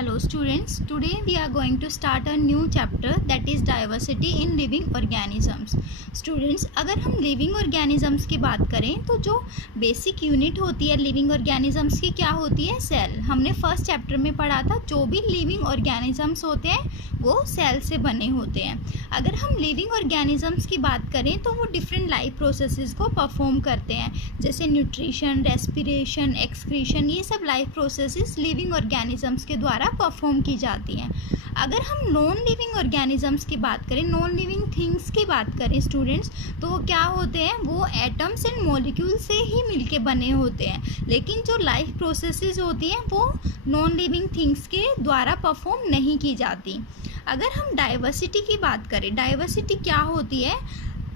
Hello students, today we are going to start a new chapter that is diversity in living organisms. Students, अगर हम living organisms की बात करें तो जो बेसिक यूनिट होती है living organisms की क्या होती है? सेल. हमने फर्स्ट चैप्टर में पढ़ा था जो भी living organisms होते हैं वो सेल से बने होते हैं. अगर हम living organisms की बात करें तो वो डिफरेंट लाइफ प्रोसेसेस को परफॉर्म करते हैं, जैसे न्यूट्रिशन, रेस्पिरेशन, एक्सक्रीशन, ये सब लाइफ प्रोसेसेस लिविंग ऑर्गेनिजम्स के द्वारा परफॉर्म की जाती हैं. अगर हम नॉन लिविंग ऑर्गेनिजम्स की बात करें, नॉन लिविंग थिंग्स की बात करें स्टूडेंट्स, तो वो क्या होते हैं? वो एटम्स एंड मॉलिक्यूल से ही मिलके बने होते हैं, लेकिन जो लाइफ प्रोसेसेस होती हैं वो नॉन लिविंग थिंग्स के द्वारा परफॉर्म नहीं की जाती. अगर हम डाइवर्सिटी की बात करें, डाइवर्सिटी क्या होती है?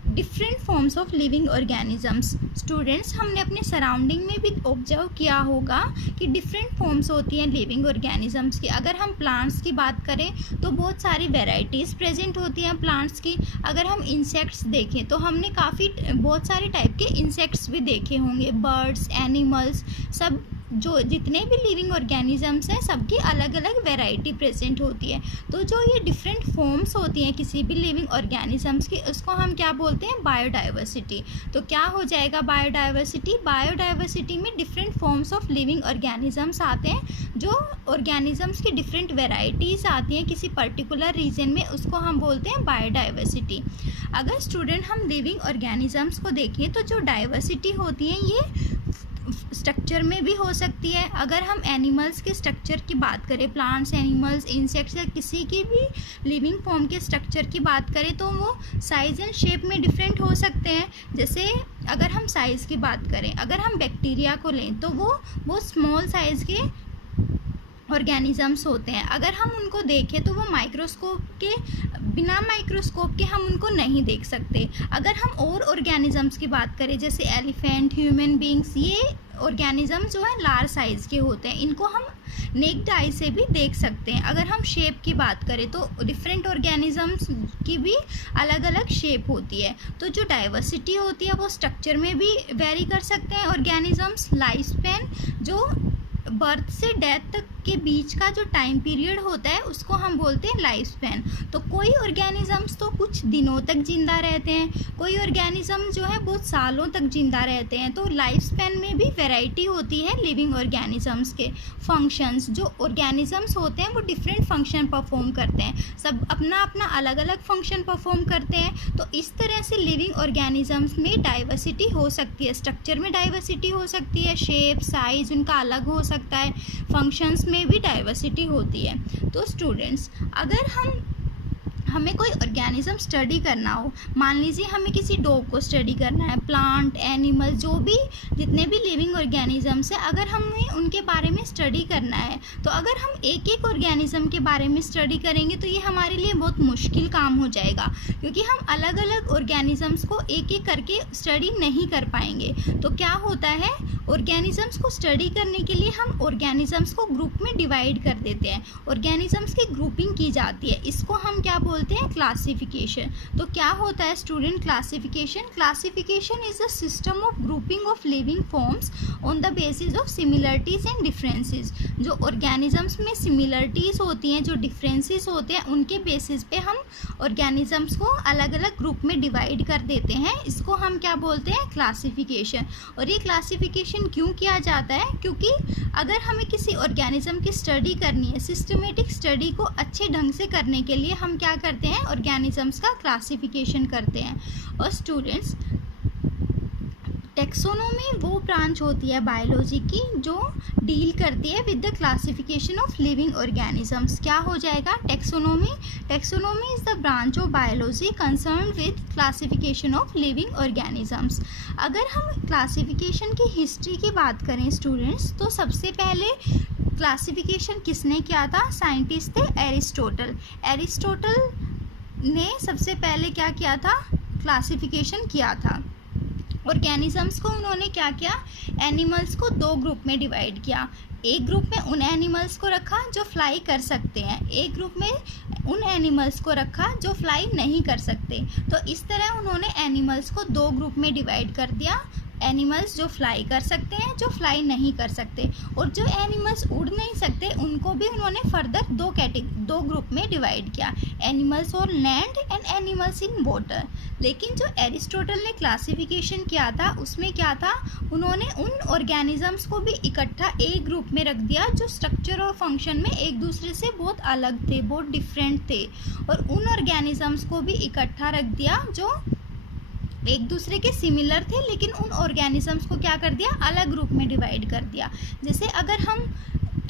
Different forms of living organisms. Students, हमने अपने सराउंडिंग में भी ऑब्जर्व किया होगा कि डिफरेंट फॉर्म्स होती हैं लिविंग ऑर्गेनिजम्स की. अगर हम प्लांट्स की बात करें तो बहुत सारी वेराइटीज़ प्रेजेंट होती हैं प्लांट्स की. अगर हम इंसेक्ट्स देखें तो हमने बहुत सारे टाइप के इंसेक्ट्स भी देखे होंगे. बर्ड्स, एनिमल्स, सब जो जितने भी लिविंग ऑर्गेनिजम्स हैं सबकी अलग अलग वैरायटी प्रेजेंट होती है. तो जो ये डिफरेंट फॉर्म्स होती हैं किसी भी लिविंग ऑर्गेनिजम्स की, उसको हम क्या बोलते हैं? बायोडाइवर्सिटी. तो क्या हो जाएगा बायोडाइवर्सिटी? बायोडाइवर्सिटी में different forms of living organisms आते हैं, जो ऑर्गेनिजम्स की डिफरेंट वेराइटीज़ आती हैं किसी पर्टिकुलर रीजन में, उसको हम बोलते हैं बायोडाइवर्सिटी. अगर स्टूडेंट हम लिविंग ऑर्गेनिजम्स को देखें तो जो डाइवर्सिटी होती है ये स्ट्रक्चर में भी हो सकती है. अगर हम एनिमल्स के स्ट्रक्चर की बात करें, प्लांट्स, एनिमल्स, इंसेक्ट्स या किसी की भी लिविंग फॉर्म के स्ट्रक्चर की बात करें तो वो साइज़ एंड शेप में डिफरेंट हो सकते हैं. जैसे अगर हम साइज़ की बात करें, अगर हम बैक्टीरिया को लें तो वो स्मॉल साइज़ के ऑर्गेनिजम्स होते हैं. अगर हम उनको देखें तो वो बिना माइक्रोस्कोप के हम उनको नहीं देख सकते. अगर हम और ऑर्गेनिजम्स की बात करें जैसे एलिफेंट, ह्यूमन बींग्स, ये ऑर्गेनिजम्स जो है लार्ज साइज़ के होते हैं, इनको हम नेक्ड आई से भी देख सकते हैं. अगर हम शेप की बात करें तो डिफरेंट ऑर्गेनिजम्स की भी अलग अलग शेप होती है. तो जो डाइवर्सिटी होती है वो स्ट्रक्चर में भी वेरी कर सकते हैं ऑर्गेनिजम्स. लाइफ स्पैन, जो बर्थ से डेथ तक के बीच का जो टाइम पीरियड होता है उसको हम बोलते हैं लाइफ स्पैन. तो कोई ऑर्गेनिजम्स तो कुछ दिनों तक जिंदा रहते हैं, कोई ऑर्गेनिज्म जो है बहुत सालों तक जिंदा रहते हैं. तो लाइफ स्पैन में भी वैरायटी होती है लिविंग ऑर्गेनिजम्स के. फंक्शंस, जो ऑर्गेनिजम्स होते हैं वो डिफरेंट फंक्शन परफॉर्म करते हैं, सब अपना अपना अलग अलग फंक्शन परफॉर्म करते हैं. तो इस तरह से लिविंग ऑर्गेनिजम्स में डाइवर्सिटी हो सकती है. स्ट्रक्चर में डाइवर्सिटी हो सकती है, शेप, साइज उनका अलग हो सकता है, फंक्शंस में भी डाइवर्सिटी होती है. तो स्टूडेंट्स, अगर हमें कोई ऑर्गेनिज्म स्टडी करना हो, मान लीजिए हमें किसी डॉग को स्टडी करना है, प्लांट, एनिमल, जो भी जितने भी लिविंग ऑर्गेनिजम्स हैं, अगर हमें उनके बारे में स्टडी करना है तो अगर हम एक एक ऑर्गेनिज्म के बारे में स्टडी करेंगे तो ये हमारे लिए बहुत मुश्किल काम हो जाएगा, क्योंकि हम अलग अलग ऑर्गेनिजम्स को एक एक करके स्टडी नहीं कर पाएंगे. तो क्या होता है, ऑर्गेनिजम्स को स्टडी करने के लिए हम ऑर्गेनिजम्स को ग्रुप में डिवाइड कर देते हैं, ऑर्गेनिजम्स की ग्रुपिंग की जाती है. इसको हम क्या बोलते हैं? क्लासिफिकेशन. तो क्या होता है student classification? Classification is the system of grouping of living forms on the basis of similarities and differences. जो ऑर्गेनिजम्स में सिमिलरिटीज होती हैं, जो डिफरेंसेस होते हैं, उनके बेसिस पे हम ऑर्गेनिजम्स को अलग अलग ग्रुप में डिवाइड कर देते हैं. इसको हम क्या बोलते हैं? क्लासिफिकेशन. और ये क्लासिफिकेशन क्यों किया जाता है? क्योंकि अगर हमें किसी ऑर्गेनिज्म की स्टडी करनी है, सिस्टमेटिक स्टडी को अच्छे ढंग से करने के लिए हम क्या करते हैं? ऑर्गेनिजम्स का क्लासिफिकेशन करते हैं. और स्टूडेंट्स, टेक्सोनोमी वो ब्रांच होती है बायोलॉजी की जो डील करती है with the classification of living organisms. क्या हो जाएगा? Taxonomy. Taxonomy is the branch of biology concern with classification of living organisms. अगर हम क्लासिफिकेशन की हिस्ट्री की बात करें स्टूडेंट्स, तो सबसे पहले क्लासिफिकेशन किसने किया था? साइंटिस्ट थे एरिस्टोटल. एरिस्टोटल ने सबसे पहले क्या किया था? क्लासिफिकेशन किया था. ऑर्गेनिजम्स को उन्होंने क्या किया? एनिमल्स को दो ग्रुप में डिवाइड किया. एक ग्रुप में उन एनिमल्स को रखा जो फ्लाई कर सकते हैं, एक ग्रुप में उन एनिमल्स को रखा जो फ्लाई नहीं कर सकते. तो इस तरह उन्होंने एनिमल्स को दो ग्रुप में डिवाइड कर दिया. एनिमल्स जो फ्लाई कर सकते हैं, जो फ्लाई नहीं कर सकते, और जो एनिमल्स उड़ नहीं सकते उनको भी उन्होंने फर्दर दो ग्रुप में डिवाइड किया, animals on land and animals in water. लेकिन जो एरिस्टोटल ने क्लासिफिकेशन किया था उसमें क्या था, उन्होंने उन ऑर्गेनिजम्स को भी इकट्ठा एक ग्रुप में रख दिया जो स्ट्रक्चर और फंक्शन में एक दूसरे से बहुत अलग थे, बहुत डिफरेंट थे, और उन ऑर्गेनिजम्स को भी इकट्ठा रख दिया जो एक दूसरे के सिमिलर थे, लेकिन उन ऑर्गेनिजम्स को क्या कर दिया, अलग ग्रुप में डिवाइड कर दिया। जैसे अगर हम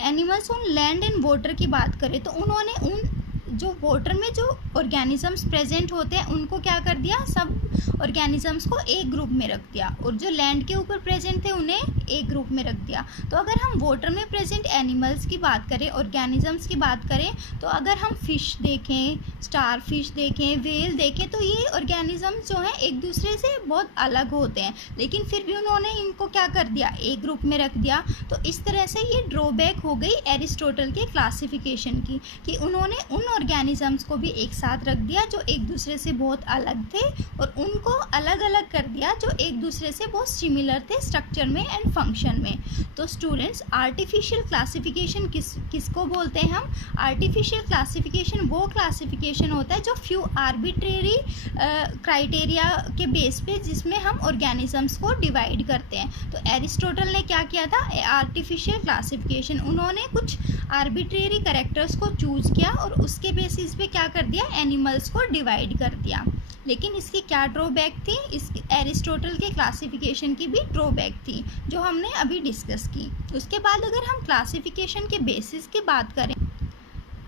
animals on land and water की बात करें तो उन्होंने उन जो वाटर में जो ऑर्गेनिजम्स प्रेजेंट होते हैं उनको क्या कर दिया, सब ऑर्गेनिजम्स को एक ग्रुप में रख दिया, और जो लैंड के ऊपर प्रेजेंट थे उन्हें एक ग्रुप में रख दिया। तो अगर हम वाटर में प्रेजेंट एनिमल्स की बात करें, ऑर्गेनिजम्स की बात करें, तो अगर हम फिश देखें, स्टार फिश देखें, व्हेल देखें, तो ये ऑर्गेनिजम्स जो हैं एक दूसरे से बहुत अलग होते हैं, लेकिन फिर भी उन्होंने इनको क्या कर दिया, एक ग्रुप में रख दिया। तो इस तरह से ये ड्रॉबैक हो गई एरिस्टोटल के क्लासिफिकेशन की, कि उन्होंने उन ऑर्गेनिजम्स को भी एक साथ रख दिया जो एक दूसरे से बहुत अलग थे, और उनको अलग अलग कर दिया जो एक दूसरे से बहुत सिमिलर थे स्ट्रक्चर में एंड फंक्शन में। तो स्टूडेंट्स, आर्टिफिशियल क्लासिफिकेशन किसको बोलते हैं हम? आर्टिफिशियल क्लासिफिकेशन वो क्लासिफिकेशन होता है जो फ्यू आर्बिट्रेरी क्राइटेरिया के बेस पे जिसमें हम ऑर्गेनिजम्स को डिवाइड करते हैं। तो एरिस्टोटल ने क्या किया था, आर्टिफिशियल क्लासिफिकेशन, उन्होंने कुछ आर्बिट्रेरी कैरेक्टर्स को चूज किया और उसके बेसिस पे क्या कर दिया, एनिमल्स को डिवाइड कर दिया। लेकिन इसकी क्या ड्रॉबैक थी, इस एरिस्टोटल के क्लासिफिकेशन की भी ड्रॉबैक थी जो हमने अभी डिस्कस की। उसके बाद अगर हम क्लासिफिकेशन के बेसिस की बात करें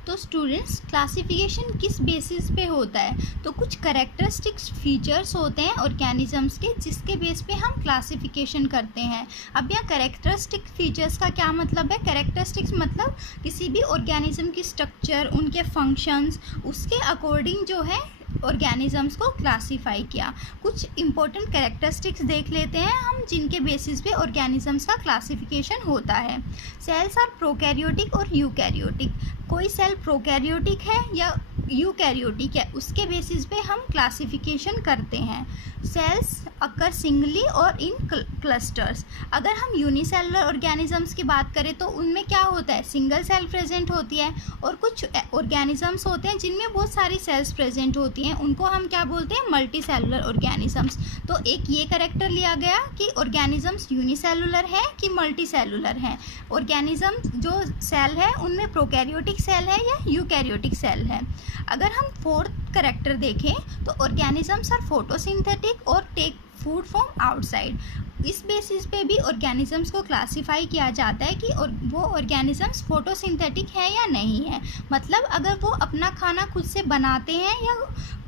तो स्टूडेंट्स, क्लासिफिकेशन किस बेसिस पे होता है, तो कुछ कैरेक्टरिस्टिक्स फीचर्स होते हैं ऑर्गेनिजम्स के जिसके बेस पे हम क्लासिफिकेशन करते हैं। अब यहाँ कैरेक्टरिस्टिक फीचर्स का क्या मतलब है? कैरेक्टरिस्टिक्स मतलब किसी भी ऑर्गेनिज्म की स्ट्रक्चर, उनके फंक्शंस, उसके अकॉर्डिंग जो है ऑर्गेनिजम्स को क्लासीफाई किया। कुछ इंपॉर्टेंट कैरेक्टरिस्टिक्स देख लेते हैं हम जिनके बेसिस पे ऑर्गेनिजम्स का क्लासिफिकेशन होता है। सेल्स आर प्रोकैरियोटिक और यूकैरियोटिक। कोई सेल प्रोकैरियोटिक है या यूकैरियोटिक है, उसके बेसिस पे हम क्लासिफिकेशन करते हैं। सेल्स अकर सिंगली और इन क्लस्टर्स। अगर हम यूनिसेलुलर ऑर्गेनिजम्स की बात करें तो उनमें क्या होता है, सिंगल सेल प्रेजेंट होती है, और कुछ ऑर्गेनिजम्स होते हैं जिनमें बहुत सारी सेल्स प्रेजेंट होती हैं, उनको हम क्या बोलते हैं, मल्टी सेलुलर ऑर्गेनिजम्स। तो एक ये कैरेक्टर लिया गया कि ऑर्गेनिजम्स यूनिसेलुलर है कि मल्टी सेलुलर है, ऑर्गेनिज्म जो सेल है उनमें प्रोकैरियोटिक सेल है या यूकैरियोटिक सेल है। अगर हम फोर्थ कैरेक्टर देखें तो ऑर्गेनिजम्स आर फोटोसिंथेटिक और टेक फूड फ्रॉम आउटसाइड। इस बेसिस पे भी ऑर्गेनिजम्स को क्लासिफाई किया जाता है कि वो ऑर्गेनिजम्स फोटोसिंथेटिक है या नहीं है, मतलब अगर वो अपना खाना खुद से बनाते हैं या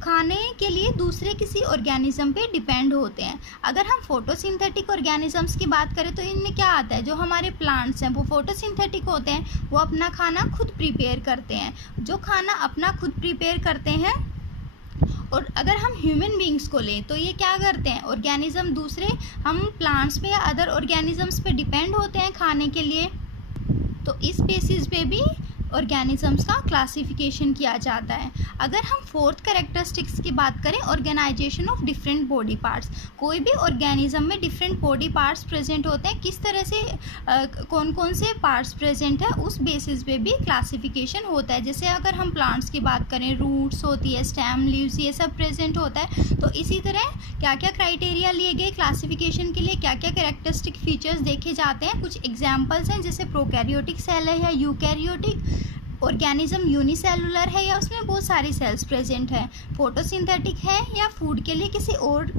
खाने के लिए दूसरे किसी ऑर्गेनिज्म पे डिपेंड होते हैं। अगर हम फोटोसिंथेटिक ऑर्गेनिजम्स की बात करें तो इनमें क्या आता है, जो हमारे प्लांट्स हैं वो फोटोसिंथेटिक होते हैं, वो अपना खाना खुद प्रिपेयर करते हैं। जो खाना अपना खुद प्रिपेयर करते हैं, और अगर हम ह्यूमन बींग्स को लें तो ये क्या करते हैं, ऑर्गेनिज्म दूसरे, हम प्लांट्स पे या अदर ऑर्गेनिजम्स पे डिपेंड होते हैं खाने के लिए, तो इस बेसिस पे भी ऑर्गेनिजम्स का क्लासिफिकेशन किया जाता है। अगर हम फोर्थ कैरेक्टरिस्टिक्स की बात करें, organisation of different body parts. कोई भी ऑर्गेनिज्म में डिफरेंट बॉडी पार्ट्स प्रेजेंट होते हैं, किस तरह से कौन कौन से पार्ट्स प्रेजेंट है उस बेसिस पे भी क्लासिफिकेशन होता है। जैसे अगर हम प्लांट्स की बात करें, रूट्स होती है, स्टेम, लीव्स, ये सब प्रेजेंट होता है। तो इसी तरह क्या क्या क्राइटेरिया लिए गए क्लासिफिकेशन के लिए, क्या क्या कैरेक्टरिस्टिक फीचर्स देखे जाते हैं, कुछ एग्जाम्पल्स हैं, जैसे प्रोकैरियोटिक सेल है या यूकैरियोटिक, ऑर्गेनिज्म यूनिसेलुलर है या उसमें बहुत सारी सेल्स प्रेजेंट है, फोटोसिंथेटिक है या फूड के लिए किसी और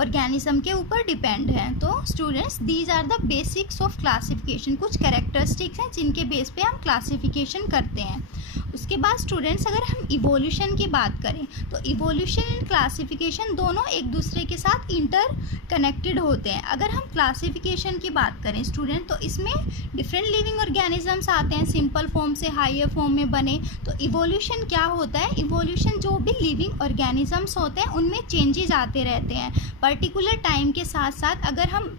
ऑर्गेनिज्म के ऊपर डिपेंड है। तो students, these are the basics of classification. कुछ कैरेक्टरिस्टिक्स हैं जिनके बेस पे हम क्लासिफिकेशन करते हैं। उसके बाद स्टूडेंट्स, अगर हम इवोल्यूशन की बात करें तो इवोल्यूशन एंड क्लासिफिकेशन दोनों एक दूसरे के साथ इंटर कनेक्टेड होते हैं। अगर हम क्लासिफिकेशन की बात करें स्टूडेंट, तो इसमें डिफरेंट लिविंग ऑर्गेनिजम्स आते हैं, सिंपल फॉर्म से हायर फॉर्म में बने। तो इवोल्यूशन क्या होता है, इवोल्यूशन जो भी लिविंग ऑर्गेनिजम्स होते हैं उनमें चेंजेस आते रहते हैं पर्टिकुलर टाइम के साथ साथ। अगर हम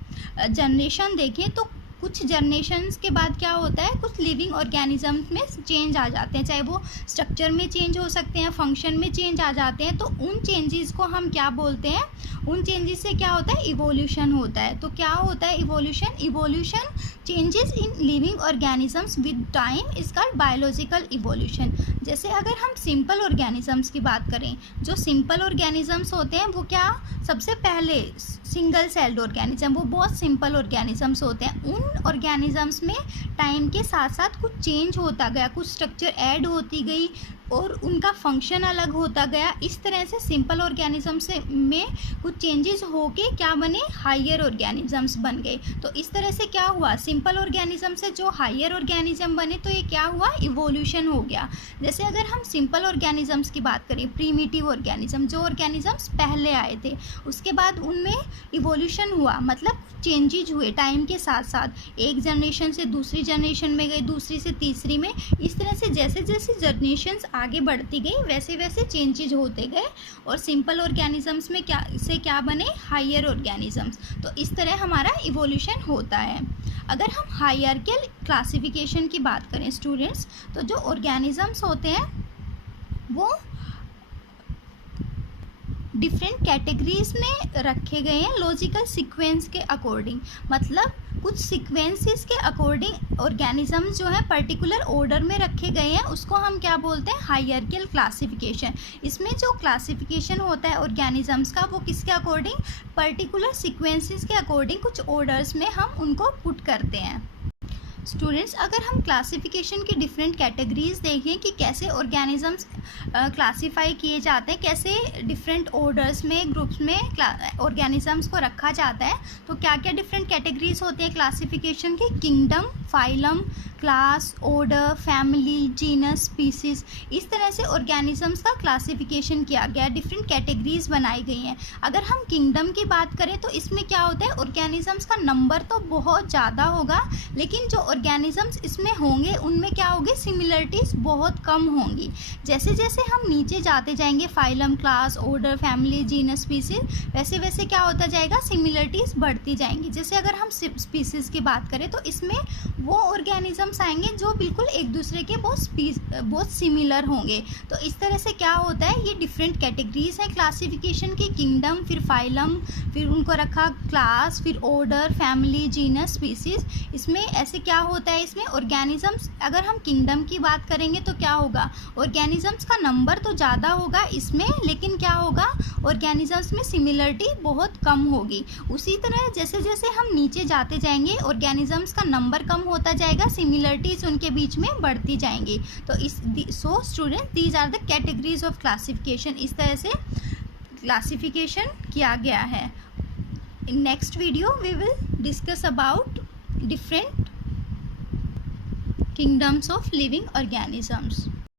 जनरेशन देखें तो कुछ जनरेशन्स के बाद क्या होता है, कुछ लिविंग ऑर्गेनिज्म में चेंज आ जाते हैं, चाहे वो स्ट्रक्चर में चेंज हो सकते हैं, फंक्शन में चेंज आ जाते हैं। तो उन चेंजेस को हम क्या बोलते हैं, उन चेंजेस से क्या होता है, इवोल्यूशन होता है। तो क्या होता है evolution changes in living organisms with time is called biological evolution. जैसे अगर हम सिंपल ऑर्गेनिजम्स की बात करें, जो सिंपल ऑर्गेनिजम्स होते हैं वो क्या, सबसे पहले सिंगल सेल्ड ऑर्गेनिज्म, वो बहुत सिंपल ऑर्गेनिजम्स होते हैं। उन ऑर्गेनिजम्स में टाइम के साथ साथ कुछ चेंज होता गया, कुछ स्ट्रक्चर ऐड होती गई और उनका फंक्शन अलग होता गया। इस तरह से सिंपल ऑर्गेनिज्म से में कुछ चेंजेस होके क्या बने, हायर ऑर्गेनिजम्स बन गए। तो इस तरह से क्या हुआ, सिंपल ऑर्गेनिज्म से जो हायर ऑर्गेनिज्म बने, तो ये क्या हुआ, इवोल्यूशन हो गया। जैसे अगर हम सिंपल ऑर्गेनिजम्स की बात करें, प्रीमिटिव ऑर्गेनिज्म, जो ऑर्गेनिजम्स पहले आए थे, उसके बाद उनमें इवोल्यूशन हुआ, मतलब चेंजेज हुए टाइम के साथ साथ, एक जनरेशन से दूसरी जनरेशन में गए, दूसरी से तीसरी में। इस तरह से जैसे जैसे जनरेशन्स आगे बढ़ती गई वैसे वैसे चेंजेज होते गए और सिंपल ऑर्गेनिजम्स में क्या बने, हायर ऑर्गेनिजम्स। तो इस तरह हमारा इवोल्यूशन होता है। अगर हम हायरार्किकल क्लासिफिकेशन की बात करें स्टूडेंट्स, तो जो ऑर्गेनिजम्स होते हैं वो डिफरेंट कैटेगरीज में रखे गए हैं लॉजिकल सीक्वेंस के अकॉर्डिंग। मतलब कुछ सीक्वेंसेस के अकॉर्डिंग ऑर्गेनिजम्स जो है पर्टिकुलर ऑर्डर में रखे गए हैं, उसको हम क्या बोलते हैं, हायरार्किकल क्लासिफिकेशन। इसमें जो क्लासिफिकेशन होता है ऑर्गेनिजम्स का, वो किसके अकॉर्डिंग, पर्टिकुलर सीक्वेंसेस के अकॉर्डिंग कुछ ऑर्डर्स में हम उनको पुट करते हैं। स्टूडेंट्स, अगर हम क्लासिफिकेशन की डिफरेंट कैटेगरीज देखें कि कैसे ऑर्गेनिजम्स क्लासीफाई किए जाते हैं, कैसे डिफरेंट ऑर्डर्स में, ग्रुप्स में ऑर्गेनिजम्स को रखा जाता है, तो क्या क्या डिफरेंट कैटेगरीज होती हैं क्लासिफिकेशन की, kingdom, phylum, class, order, family, genus, species. इस तरह से ऑर्गेनिजम्स का क्लासिफिकेशन किया गया, डिफरेंट कैटेगरीज बनाई गई हैं। अगर हम किंगडम की बात करें तो इसमें क्या होता है, ऑर्गेनिजम्स का नंबर तो बहुत ज़्यादा होगा, लेकिन जो ऑर्गेनिजम्स इसमें होंगे उनमें क्या होगी, सिमिलरिटीज़ बहुत कम होंगी। जैसे जैसे हम नीचे जाते जाएंगे, phylum, class, order, family, genus, species, वैसे वैसे क्या होता जाएगा, सिमिलरिटीज़ बढ़ती जाएंगी। जैसे अगर हम स्पीसीज की बात करें तो इसमें वो ऑर्गेनिजम्स आएंगे जो बिल्कुल एक दूसरे के बहुत सिमिलर होंगे। तो इस तरह से क्या होता है, ये डिफरेंट कैटेगरीज है क्लासिफिकेशन की, किंगडम, फिर फाइलम, फिर उनको रखा क्लास, फिर ऑर्डर, फैमिली, जीनस, स्पीसीज। इसमें ऐसे क्या होता है, इसमें ऑर्गेनिजम्स, अगर हम किंगडम की बात करेंगे तो क्या होगा, ऑर्गेनिजम्स का नंबर तो ज़्यादा होगा इसमें, लेकिन क्या होगा, ऑर्गेनिजम्स में सिमिलरिटी बहुत कम होगी। उसी तरह जैसे जैसे हम नीचे जाते जाएंगे, ऑर्गेनिजम्स का नंबर कम होता जाएगा, सिमिलरिटीज़ उनके बीच में बढ़ती जाएंगी। तो so student, these are the categories of classification. इस तरह से क्लासिफिकेशन किया गया है। In next video we will discuss about different kingdoms of living organisms.